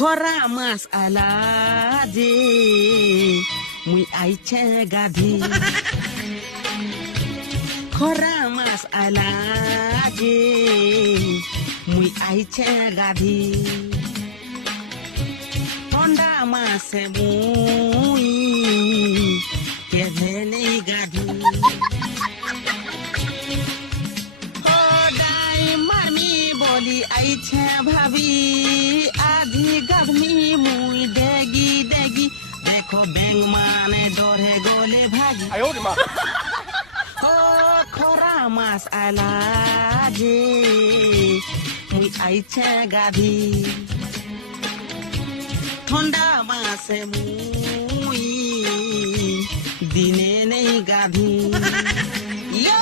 খরা মাছ আলা যে মুই আইছে গাধি খরা মাছ আলা যে মুই আইছে গাধি ঠন্ডা মাছে মুই কেভেলি গাধি সদাই মারমি বলি আইছে ভাবি আধি গাধমি মুই ডেগি ডেগি দেখো ব্যাং মানে ডরে গলে ভাগি ও খরা মাছ আলা যে মুই আইছে গাধি ঠন্ডা মাছে মুই দিনে নেই গাধি ইয়ো